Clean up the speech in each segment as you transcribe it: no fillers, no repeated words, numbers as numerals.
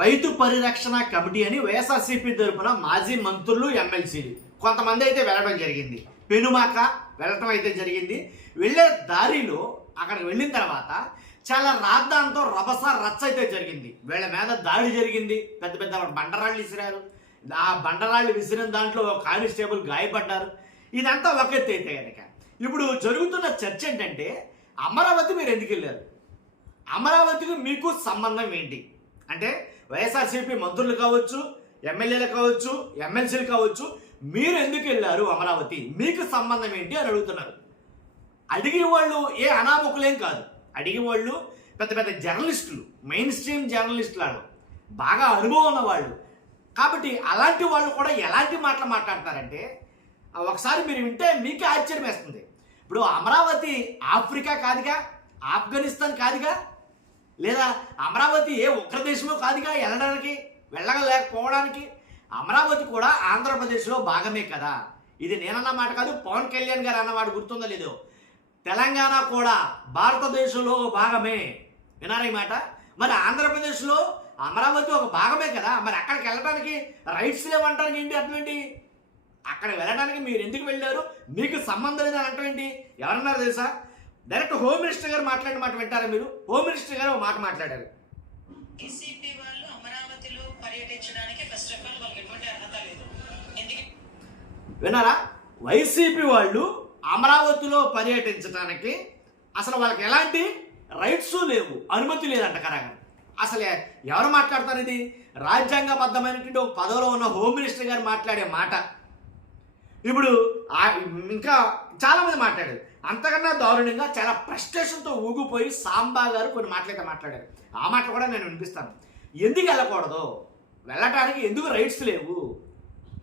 రైతు పరిరక్షణ కమిటీ అని వైఎస్ఆర్సీపీ తరపున మాజీ మంత్రులు ఎమ్మెల్సీలు కొంతమంది అయితే వెళ్ళడం జరిగింది. పెనుమాక వెళ్ళటం అయితే జరిగింది. వెళ్ళే దారిలో అక్కడికి వెళ్ళిన తర్వాత చాలా రాద్దాంతో రచ్చ అయితే జరిగింది. వీళ్ళ మీద దాడి జరిగింది. పెద్ద పెద్ద బండరాళ్ళు విసిరారు. ఆ బండరాళ్ళు విసిరిన దాంట్లో కానిస్టేబుల్ గాయపడ్డారు. ఇదంతా ఒక ఎత్తు అయితే కనుక ఇప్పుడు జరుగుతున్న చర్చ ఏంటంటే, అమరావతి మీరు ఎందుకు వెళ్ళారు? అమరావతికి మీకు సంబంధం ఏంటి అంటే, వైఎస్ఆర్సీపీ మంత్రులు కావచ్చు, ఎమ్మెల్యేలు కావచ్చు, ఎమ్మెల్సీలు కావచ్చు, మీరు ఎందుకు వెళ్ళారు అమరావతి, మీకు సంబంధం ఏంటి అని అడుగుతున్నారు. అడిగే వాళ్ళు ఏ అనామకులేం కాదు. అడిగే వాళ్ళు పెద్ద పెద్ద జర్నలిస్టులు, మెయిన్ స్ట్రీమ్ జర్నలిస్టులు, బాగా అనుభవం ఉన్నవాళ్ళు. కాబట్టి అలాంటి వాళ్ళు కూడా ఎలాంటి మాటలు మాట్లాడతారంటే, ఒకసారి మీరు వింటే మీకే ఆశ్చర్యం వేస్తుంది. ఇప్పుడు అమరావతి ఆఫ్రికా కాదుగా, ఆఫ్ఘనిస్తాన్ కాదుగా, లేదా అమరావతి ఏ ఉగ్రదేశమో కాదుగా వెళ్ళలేకపోవడానికి. అమరావతి కూడా ఆంధ్రప్రదేశ్లో భాగమే కదా. ఇది నేనన్న మాట కాదు, పవన్ కళ్యాణ్ గారు అన్నమాట గుర్తుందో లేదో. తెలంగాణ కూడా భారతదేశంలో భాగమే. వినారా ఈ మాట? మరి ఆంధ్రప్రదేశ్లో అమరావతి ఒక భాగమే కదా. మరి అక్కడికి వెళ్ళడానికి రైట్స్ లేవంటానికి ఏంటి అర్థం ఏంటి? అక్కడ వెళ్ళడానికి మీరు ఎందుకు వెళ్ళారు, మీకు సంబంధం లేదని అంటాం ఏంటి? ఎవరన్నారు తెలుసా? డైరెక్ట్ హోమ్ మినిస్టర్ గారు మాట్లాడిన మాట వింటారా మీరు? హోమ్ మినిస్టర్ గారు ఒక మాట మాట్లాడారు. వైసీపీ వాళ్ళు అమరావతిలో పర్యటించడానికి ఫస్ట్ ఆఫ్ ఆల్ వాళ్ళకి ఎటువంటి అర్హత లేదు. విన్నారా? వైసీపీ వాళ్ళు అమరావతిలో పర్యటించడానికి అసలు వాళ్ళకి ఎలాంటి రైట్స్ లేవు, అనుమతి లేదంట కరాగా. అసలు ఎవరు మాట్లాడతారు? ఇది రాజ్యాంగబద్ధమైనటువంటి ఒక పదవిలో ఉన్న హోమ్ మినిస్టర్ గారు మాట్లాడే మాట. ఇప్పుడు ఇంకా చాలామంది మాట్లాడారు. అంతకన్నా దారుణంగా చాలా ఫ్రస్ట్రేషన్తో ఊగిపోయి సాంబా గారు కొన్ని మాటలైతే మాట్లాడారు. ఆ మాట కూడా నేను వినిపిస్తాను. ఎందుకు వెళ్ళకూడదు, వెళ్ళటానికి ఎందుకు రైట్స్ లేవు?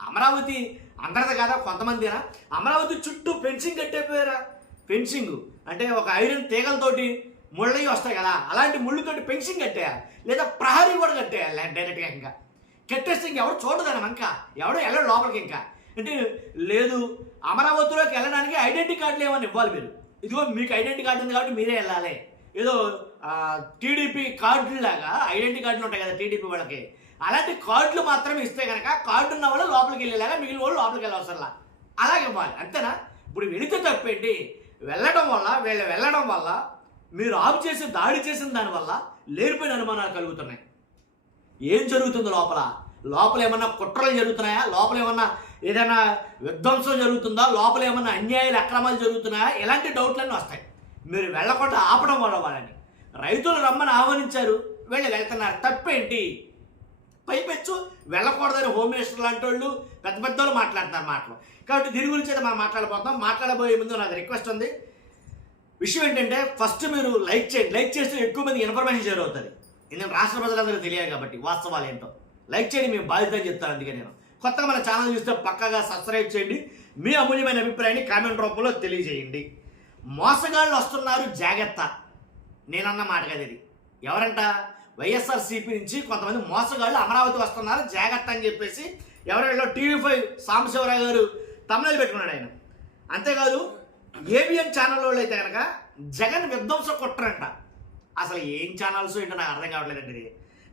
అమరావతి అందరిది కదా, కొంతమందినా? అమరావతి చుట్టూ ఫెన్సింగ్ కట్టేపోయారా? ఫెన్సింగ్ అంటే ఒక ఐరన్ తీగలతోటి ముళ్ళవి వస్తాయి కదా, అలాంటి ముళ్ళుతోటి ఫెన్సింగ్ కట్టేయాలి, లేదా ప్రహరీ కూడా కట్టేయాలి డైరెక్ట్గా. ఇంకా కట్టేస్తే ఇంకెవరు చూడదాం, ఇంకా ఎవడో వెళ్ళడు లోపలికి. ఇంకా అంటే లేదు, అమరావతిలోకి వెళ్ళడానికి ఐడెంటిటీ కార్డులు ఏమని ఇవ్వాలి మీరు. ఇదిగో మీకు ఐడెంటిటీ కార్డు ఉంది కాబట్టి మీరే వెళ్ళాలి. ఏదో టీడీపీ కార్డులాగా ఐడెంటిటీ కార్డులు ఉంటాయి కదా టీడీపీ వాళ్ళకి, అలాంటి కార్డులు మాత్రమే ఇస్తే కనుక కార్డు ఉన్న వాళ్ళు లోపలికి వెళ్ళేలాగా మిగిలిన వాళ్ళు లోపలికి వెళ్ళవసరలా అలాగే ఇవ్వాలి, అంతేనా? ఇప్పుడు వెళితే తప్పేంటి? వెళ్ళడం వల్ల మీరు ఆఫ్ చేసి దాడి చేసిన దానివల్ల లేనిపోయిన అనుమానాలు కలుగుతున్నాయి. ఏం జరుగుతుంది లోపల ఏమన్నా కుట్రలు జరుగుతున్నాయా? లోపల ఏమన్నా ఏదైనా విధ్వంసం జరుగుతుందా? లోపల ఏమన్నా అన్యాయాలు అక్రమాలు జరుగుతున్నాయా? ఎలాంటి డౌట్లన్నీ వస్తాయి. మీరు వెళ్ళకుండా ఆపడం వల్ల వాళ్ళని. రైతులు రమ్మని ఆహ్వానించారు, వెళ్తున్నారు, తప్పేంటి? పైపెచ్చు వెళ్ళకూడదని హోమ్ మినిస్టర్ లాంటి వాళ్ళు పెద్ద పెద్దలు మాట్లాడుతున్నారు మాటలు. కాబట్టి దీని గురించి అయితే మనం మాట్లాడబోతున్నాం. మాట్లాడబోయే ముందు నాకు రిక్వెస్ట్ ఉంది. విషయం ఏంటంటే, ఫస్ట్ మీరు లైక్ చేయండి. లైక్ చేస్తే ఎక్కువ మంది ఇన్ఫర్మేషన్ షేర్ అవుతుంది. ఎందుకంటే రాష్ట్ర ప్రజలందరూ తెలియాలి కాబట్టి వాస్తవాలు ఏంటో. లైక్ చేయండి, మేము బాధ్యత చెప్తాను. అందుకే నేను కొత్తగా మన ఛానల్ చూస్తే పక్కగా సబ్స్క్రైబ్ చేయండి. మీ అమూల్యమైన అభిప్రాయాన్ని కామెంట్ రూపంలో తెలియజేయండి. మోసగాళ్ళు వస్తున్నారు, జాగ్రత్త. నేనన్న మాట కదా ఇది. ఎవరంట? వైఎస్ఆర్సీపీ నుంచి కొంతమంది మోసగాళ్ళు అమరావతి వస్తున్నారు, జాగ్రత్త అని చెప్పేసి ఎవరైనా TV5 సాంబశివరావు గారు తమిళ పెట్టుకున్నాడు ఆయన. అంతేకాదు ఏబిఎన్ ఛానల్ వాళ్ళు అయితే కనుక జగన్ విధ్వంస కుట్రంట. అసలు ఏం ఛానల్స్ ఏంటో నాకు అర్థం కావట్లేదండి.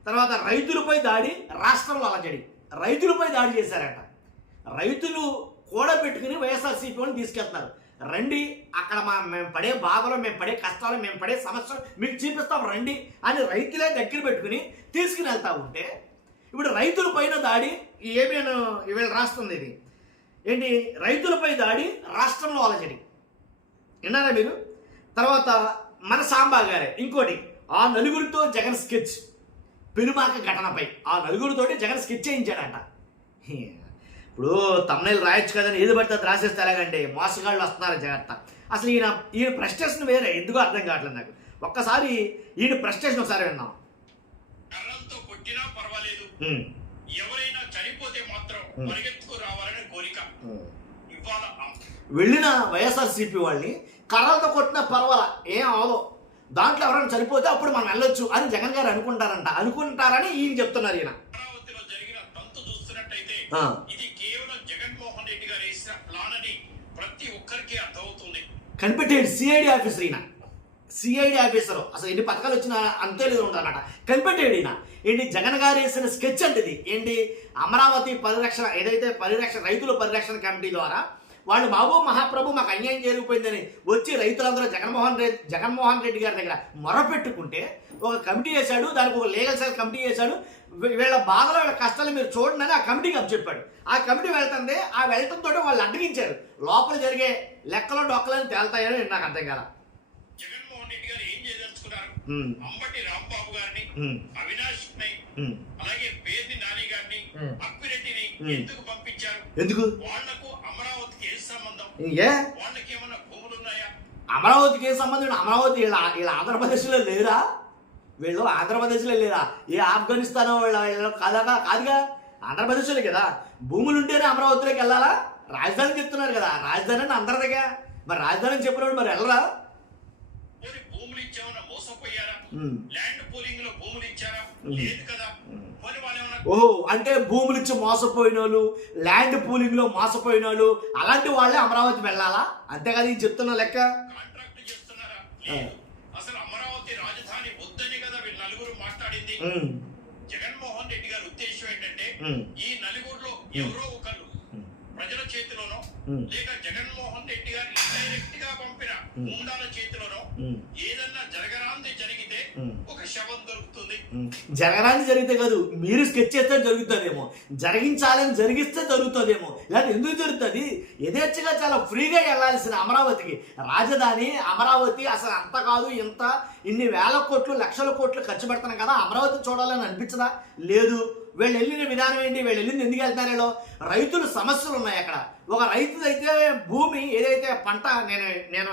తర్వాత రైతులపై దాడి, రాష్ట్రంలో అలజడి. రైతులపై దాడి చేశారంట. రైతులు కూడా పెట్టుకుని వైఎస్ఆర్సీపీ వాళ్ళని తీసుకెళ్తున్నారు. రండి, అక్కడ మేము పడే బాధలు, మేము పడే కష్టాలు, మేము పడే సమస్యలు మీకు చూపిస్తాం రండి అని రైతులే దగ్గర పెట్టుకుని తీసుకుని వెళ్తా ఉంటే, ఇప్పుడు రైతుల పైన దాడి ఏమేను వీళ్ళు రాస్తుంది. ఇది ఏంటి? రైతులపై దాడి, రాష్ట్రంలో అలజడి. విన్నారా మీరు? తర్వాత మన సాంబా గారే ఇంకోటి, ఆ నలుగురితో జగన్ స్కెచ్. పెనుమాక ఘటనపై ఆ నలుగురితోటి జగన్ స్కెచ్ చేయించాడంట. ఇప్పుడు తమ్నైల్ రాయొచ్చు కదని ఏది పడితే అది రాసేస్తే ఎలాగంటే మోసగాళ్ళు వస్తున్నారు, జాగ్రత్త. అసలు ఈయన ప్రెస్టేషన్ వేరే, ఎందుకో అర్థం కావట్లేదు నాకు. ఒక్కసారి ఈయన ప్రెస్టేషన్ ఒకసారి విన్నాం. కర్రలతో కొట్టినా పర్వాలేదు, ఎవరైనా చనిపోతే మాత్రం పరిగెత్తుకు రావాలనే కోరిక. ఇవాళ వెళ్ళిన వైఎస్ఆర్సీపీ వాళ్ళని కర్రలతో కొట్టినా పర్వాలా, ఏం అవదో, దాంట్లో ఎవరైనా చనిపోతే అప్పుడు మనం వెళ్ళొచ్చు అని జగన్ గారు అనుకుంటారని ఈయన చెప్తున్నారు. ఈయన అమరావతిలో జరిగిన తంతు చూస్తున్నట్టయితే ఇది కేవలం జగన్మోహన్ రెడ్డి గారు వేసిన ప్లాన్ అని ప్రతి ఒక్కరికి అర్థమవుతుంది. కనిపెట్టాడు సిఐడి ఆఫీసర్. ఈయన సిఐడి ఆఫీసర్. అసలు ఎన్ని పథకాలు వచ్చినా అంతే లేదు ఉంటారన్నమాట. కనిపెట్టాడు ఈయన. ఏంటి జగన్ గారు వేసిన స్కెచ్ అంటే ఇది ఏంటి అమరావతి పరిరక్షణ ఏదైతే రైతుల పరిరక్షణ కమిటీ ద్వారా వాళ్ళు బాబు మహాప్రభు మాకు అన్యాయం జరిగిపోయిందని వచ్చి రైతులందరూ జగన్మోహన్ రెడ్డి గారి దగ్గర మొరపెట్టుకుంటే ఒక కమిటీ వేశాడు, దానికి ఒక లీగల్ సెల్ కమిటీ వేశాడు. వీళ్ళ బాధలు వీళ్ళ కష్టాలు మీరు చూడండి అని ఆ కమిటీకి అప్పచెప్పాడు. ఆ కమిటీ వెళ్తుంది, ఆ వెళ్ళటంతో వాళ్ళు అడ్డగించారు. లోపల జరిగే లెక్కలు డొక్కలని తేల్తాయని నాకు అర్థం కాల. జగన్మోహన్ రెడ్డి గారు ఏం చేయదలుచుకున్నారు? అంబటి రాంబాబు గారిని, అవినాష్ ని, అలాగే పేర్ని నాని గారిని, అప్పిరెడ్డిని ఎందుకు పంపించారు? ఎందుకు? వాళ్లకు అమరావతికి ఏ సంబంధం? వాళ్ళకి ఏమన్నా భూములు ఉన్నాయా? అమరావతికి ఏ సంబంధం? అమరావతి వీళ్ళ ఆంధ్రప్రదేశ్లో లేరా? వీళ్ళు ఆంధ్రప్రదేశ్లో లేరా? ఏ ఆఫ్ఘనిస్తాన్ వీళ్ళ కాదుగా, ఆంధ్రప్రదేశ్లో కదా. భూములు ఉంటేనే అమరావతిలోకి వెళ్ళాలా? రాజధాని చెప్తున్నారు కదా, రాజధాని అని అందరిదిగా. మరి రాజధాని చెప్పినప్పుడు మరి వెళ్ళరా? భూములు ఇచ్చామన్నా మోసపోయారా? ల్యాండ్ పూలింగ్ లో భూములు ఇచ్చారా? లేదు కదా. ఓహో, అంటే భూములు ఇచ్చి మోసపోయిన వాళ్ళు, ల్యాండ్ పూలింగ్ లో మోసపోయిన వాళ్ళు, అలాంటి వాళ్ళే అమరావతి వెళ్ళాలా? అంతే కదా ఈ చెప్తున్న లెక్క. కాంట్రాక్ట్ చేస్తున్నారా? అసలు అమరావతి రాజధాని వద్దని కదా వీళ్ళు నలుగురు మాట్లాడింది. జగన్మోహన్ రెడ్డి గారి ఉద్దేశం ఏంటంటే ఈ నలుగురులో ఎవరో ఒకరు ప్రజల చేతిలోనో లేక జగన్మోహన్ రెడ్డి గారు ఇండైరెక్ట్ గా పంపిన ముండాల చేతిలోనో ఏదన్నా జరగరాంది జరిగితే ఒక శవం దొరుకుతుంది. జరగరాంది జరిగితే కాదు, మీరు స్కెచ్ చేస్తే జరుగుతుందేమో, జరిగించాలని జరిగిస్తే జరుగుతుందేమో. ఇలాంటి ఎందుకు జరుగుతుంది? యథేచ్ఛగా చాలా ఫ్రీగా వెళ్ళాల్సిన అమరావతికి రాజధాని అమరావతి అసలు అంత కాదు ఇంత ఇన్ని వేల కోట్లు లక్షల కోట్లు ఖర్చు పెడుతున్నాం కదా, అమరావతి చూడాలని అనిపించదా? లేదు. వీళ్ళు వెళ్ళిన విధానం ఏంటి? వీళ్ళు వెళ్ళింది ఎందుకు వెళ్తారేలో? రైతుల సమస్యలు ఉన్నాయి అక్కడ. ఒక రైతుదైతే భూమి ఏదైతే పంట నేను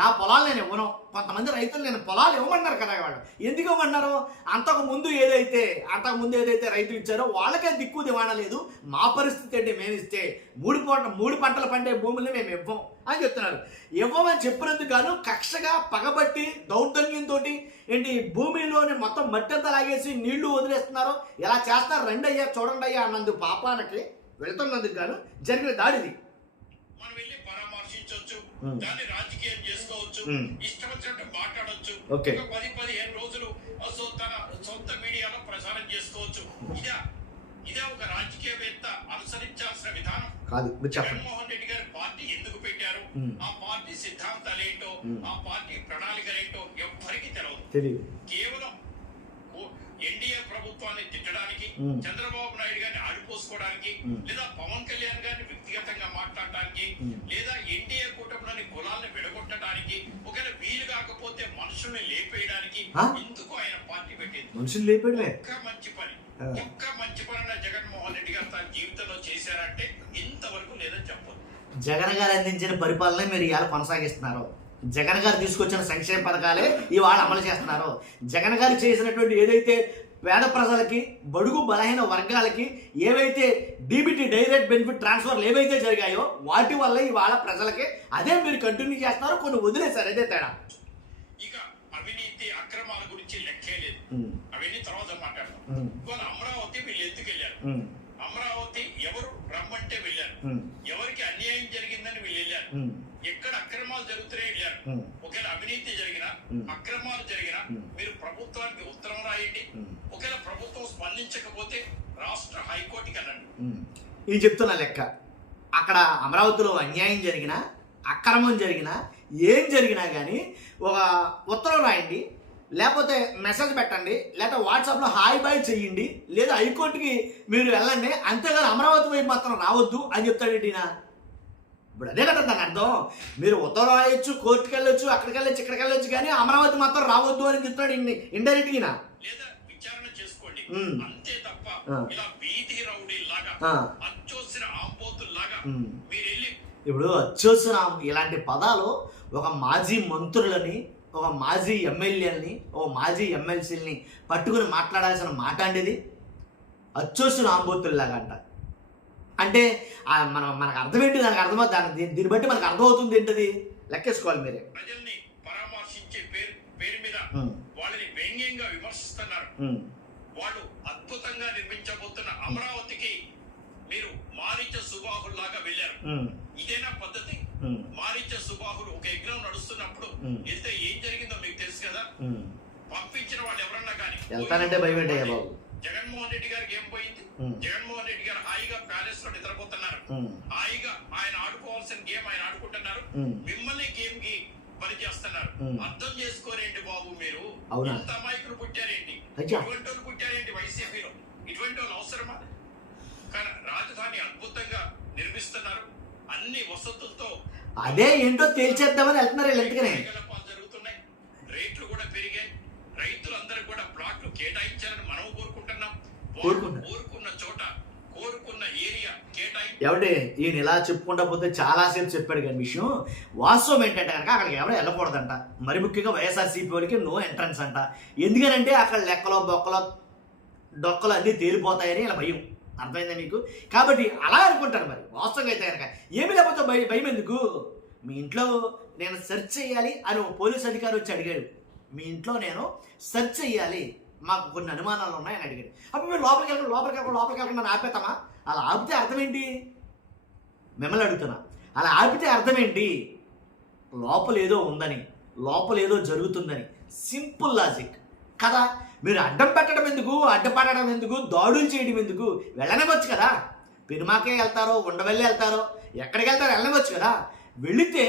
నా పొలాలు నేను ఇవ్వను. కొంతమంది రైతులు నేను పొలాలు ఇవ్వమన్నారు కదా వాళ్ళు. ఎందుకు ఇవ్వమన్నారు? అంతకుముందు ఏదైతే రైతులు ఇచ్చారో వాళ్ళకే దిక్కు దివాణా లేదు. మా పరిస్థితి ఏంటి? మేము ఇస్తే మూడు పంటలు పండే భూముల్ని మేము ఇవ్వం అని చెప్తున్నారు. ఇవ్వమని చెప్పినందుకు గాను కక్షగా పగబట్టి దౌర్జన్యంతో ఏంటి భూమిలోని మొత్తం మట్టి అంతా లాగేసి నీళ్లు వదిలేస్తున్నారు. ఇలా చేస్తారు, రండి అయ్యా చూడండి అయ్యా అన్నందుకు పాపానికి వెళ్తున్నందుకు గాను జరిగిన దాడిది. మనం వెళ్ళి పరామర్శించవచ్చు, దాన్ని రాజకీయం చేసుకోవచ్చు, ఇష్టం వచ్చినట్టు మాట్లాడవచ్చు. 10-15 రోజులు తన సొంత మీడియాలో ప్రసారం చేసుకోవచ్చు. ఇదే ఒక రాజకీయవేత్త అనుసరించాల్సిన విధానం కాదు. జగన్మోహన్ రెడ్డి గారి పార్టీ ఎందుకు పెట్టారు, ఆ పార్టీ సిద్ధాంతాలు ఏంటో, ఆ పార్టీ ప్రణాళికలు ఏంటో ఎవ్వరికి తెలియదు. కేవలం ఎన్డీఏ ప్రభుత్వాన్ని తిట్టడానికి, చంద్రబాబు నాయుడు గారిని ఆడిపోసుకోవడానికి, లేదా పవన్ కళ్యాణ్ గారిని వ్యక్తిగతంగా మాట్లాడటానికి, లేదా ఎన్డీఏ కూటమిలోని కులాలను విడగొట్టడానికి, ఒకవేళ వీలు కాకపోతే మనుషుల్ని లేపేయడానికి ఎందుకు ఆయన పార్టీ పెట్టింది. మనుషులు లేపేయడమే ఒక్క మంచి పని జగన్మోహన్ రెడ్డి గారు తన జీవితంలో చేశారంటే ఇంతవరకు లేదని చెప్పదు. జగన్ గారు అందించిన పరిపాలన మీరు ఇవాళ కొనసాగిస్తున్నారు. జగన్ గారు తీసుకొచ్చిన సంక్షేమ పథకాలే ఇవాళ అమలు చేస్తున్నారు. జగన్ గారు చేసినటువంటి ఏదైతే పేద ప్రజలకి, బడుగు బలహీన వర్గాలకి ఏవైతే డీబీటీ డైరెక్ట్ బెనిఫిట్ ట్రాన్స్ఫర్లు ఏవైతే జరిగాయో వాటి వల్ల ఇవాళ ప్రజలకి అదే మీరు కంటిన్యూ చేస్తున్నారు. కొన్ని వదిలేశారు, అదే తేడా. ఇక అవినీతి అక్రమాల గురించి లెక్కే లేదు, అవన్నీ తర్వాత మాట్లాడతాం. ఇవాళ అమరావతి వీళ్ళు ఎందుకు వెళ్ళారు? అమరావతి ఎవరు రమ్మంటే వెళ్ళారు, ఎవరికి అన్యాయం జరిగిందని వీళ్ళు వెళ్ళారు, ఎక్కడ అక్రమాలు జరుగుతున్నాయి వెళ్ళారు. ఒకవేళ అవినీతి జరిగినా, అక్రమాలు జరిగినా మీరు ప్రభుత్వానికి ఉత్తరం రాయండి. ఒకవేళ ప్రభుత్వం స్పందించకపోతే రాష్ట్ర హైకోర్టుకి వెళ్ళండి. ఇది చెప్తున్నా లెక్క. అక్కడ అమరావతిలో అన్యాయం జరిగినా, అక్రమం జరిగినా, ఏం జరిగినా కానీ ఒక ఉత్తరం రాయండి, లేకపోతే మెసేజ్ పెట్టండి, లేకపోతే వాట్సాప్లో హాయ్ బాయ్ చెయ్యండి, లేదా హైకోర్టుకి మీరు వెళ్ళండి. అంతేగాని అమరావతి వైపు మాత్రం రావద్దు అని చెప్తాడు ఈయన. ఇప్పుడు అదే కదా దాని అర్థం. మీరు ఉత్తరం రాయొచ్చు, కోర్టుకి వెళ్ళొచ్చు, అక్కడికి వెళ్ళొచ్చు, ఇక్కడికి వెళ్ళొచ్చు, కానీ అమరావతి మాత్రం రావద్దు అని చెప్తాడు ఇండైరెక్ట్ గా. లేదా విచారణ చేసుకోండి అంతే తప్ప ఇలా వీధి రౌడీలాగా, అచ్చోసిన ఆంబోతుల్లాగా మీరు వెళ్ళి ఇప్పుడు అచ్చోసిన ఇలాంటి పదాలు ఒక మాజీ మంత్రులని, ఒక మాజీ ఎమ్మెల్యేలని, ఒక మాజీ ఎమ్మెల్సీలని పట్టుకుని మాట్లాడాల్సిన మాట అండి ఇది. అచ్చోసిన ఆంబోతుల్లాగా అంట. అంటే మనకు అర్థం ఏంటి? దానికి అర్థమవుతుంది, దీన్ని బట్టి మనకు అర్థమవుతుంది ఏంటది లెక్కేసుకోవాలి మీరే. ప్రజల్ని పరామర్శించే పేరు మీద వాళ్ళని వ్యంగ్యంగా విమర్శిస్తున్నారు. వాళ్ళు అద్భుతంగా నిర్మించబోతున్న అమరావతికి మీరు మారీచ సుబాహుల్లాగా వెళ్ళారు. ఇదేనా పద్ధతి? మారీచ సుబాహులు ఒక యజ్ఞం నడుస్తున్నప్పుడు వెళ్తే ఏం జరిగిందో మీకు తెలుసు కదా. పంపించిన వాళ్ళు ఎవరన్నా కానీ వెళ్తానంటే భయం ఏంటయ్యా బాబు? జగన్మోహన్ రెడ్డి గారికి ఏం పోయింది? జగన్మోహన్ రెడ్డి గారు హాయిగా ప్యాలెస్ లో నిద్రపోతున్నారు, హాయిగా ఆయన ఆడుకోవాల్సిన గేమ్ ఆయన ఆడుకుంటున్నారు, మిమ్మల్ని గేమ్ కి పని చేస్తున్నారు. అర్థం చేసుకోరేంటి బాబు మీరు? ఇంత అమాయకులు పుట్టారేంటి? ఇటువంటి వాళ్ళు పుట్టారేంటి వైసీపీలో? ఇటువంటి వాళ్ళు అవసరమా? కానీ రాజధాని అద్భుతంగా నిర్మిస్తున్నారు, అన్ని వసతులతో. అదే ఏంటో తేల్చేద్దామని వెళ్తున్నారు ఎందుకనే జరుగుతున్నాయి, రేట్లు కూడా పెరిగాయి, రైతులందరూ కూడా ప్లాట్లు కేటాయించాలని మనం కోరుకుంటున్నాం. కోరుకున్న చోట కోరుకున్న ఏరియా కేటాయించి ఎవడే ఈయన ఇలా చెప్పుకుంటా పోతే చాలాసేపు చెప్పాడు కానీ విషయం వాస్తవం ఏంటంటే కనుక అక్కడికి ఎవరు వెళ్ళకూడదంట. మరి ముఖ్యంగా వైఎస్ఆర్సీపీ వాళ్ళకి నో ఎంట్రన్స్ అంట. ఎందుకనంటే అక్కడ లెక్కలో బొక్కలో డొక్కలు అన్నీ తేలిపోతాయని ఇలా భయం. అర్థమైందా మీకు? కాబట్టి అలా అనుకుంటారు. మరి వాస్తవంగా అయితే కనుక ఏమి లేకపోతే భయం ఎందుకు? మీ ఇంట్లో నేను సెర్చ్ చేయాలి అని ఒక పోలీస్ అధికారి వచ్చి అడిగాడు. మీ ఇంట్లో నేను సెర్చ్ చేయాలి, మాకు కొన్ని అనుమానాలు ఉన్నాయని అడిగాడు. అప్పుడు మీరు లోపలికి వెళ్ళకుండా ఆపేతామా? అలా ఆపితే అర్థం ఏంటి? మిమ్మల్ని అడుగుతున్నా, అలా ఆపితే అర్థం ఏంటి? లోపల ఏదో ఉందని, లోపల ఏదో జరుగుతుందని. సింపుల్ లాజిక్ కదా. మీరు అడ్డం పెట్టడం ఎందుకు, అడ్డపడడం ఎందుకు, దాడులు చేయడం ఎందుకు? వెళ్ళనివ్వచ్చు కదా. పెనుమాకే వెళ్తారో, ఉండవెళ్ళి వెళ్తారో, ఎక్కడికి వెళ్తారో వెళ్ళనివ్వచ్చు కదా. వెళితే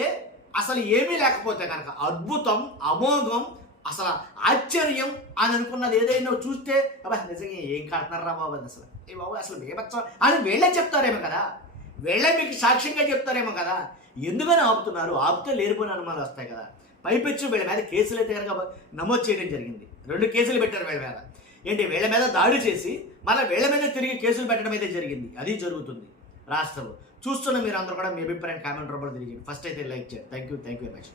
అసలు ఏమీ లేకపోతే కనుక అద్భుతం, అమోఘం, అసలు ఆశ్చర్యం అని అనుకున్నది ఏదైనా చూస్తే అబ్బా నిజంగా ఏం కడుతున్నారా బాబు అని అసలు ఏ బాబు అసలు బేబచ్చం అని వీళ్ళే చెప్తారేమో కదా, వీళ్ళే మీకు సాక్ష్యంగా చెప్తారేమో కదా. ఎందుకని ఆపుతున్నారు? ఆపితే లేనిపోయిన అనుమానాలు వస్తాయి కదా. పైపెచ్చు వీళ్ళ మీద కేసులు అయితే కనుక నమోదు చేయడం జరిగింది. 2 కేసులు పెట్టారు వీళ్ళ మీద. ఏంటి, వీళ్ళ మీద దాడి చేసి మళ్ళీ వీళ్ళ మీద తిరిగి కేసులు పెట్టడం అయితే జరిగింది. అది జరుగుతుంది రాష్ట్రంలో. చూస్తున్న మీరు అందరూ కూడా మీ అభిప్రాయం కామెంట్ రూపంలో తెలియజేయండి. ఫస్ట్ అయితే లైక్ చేయండి. Thank you very much.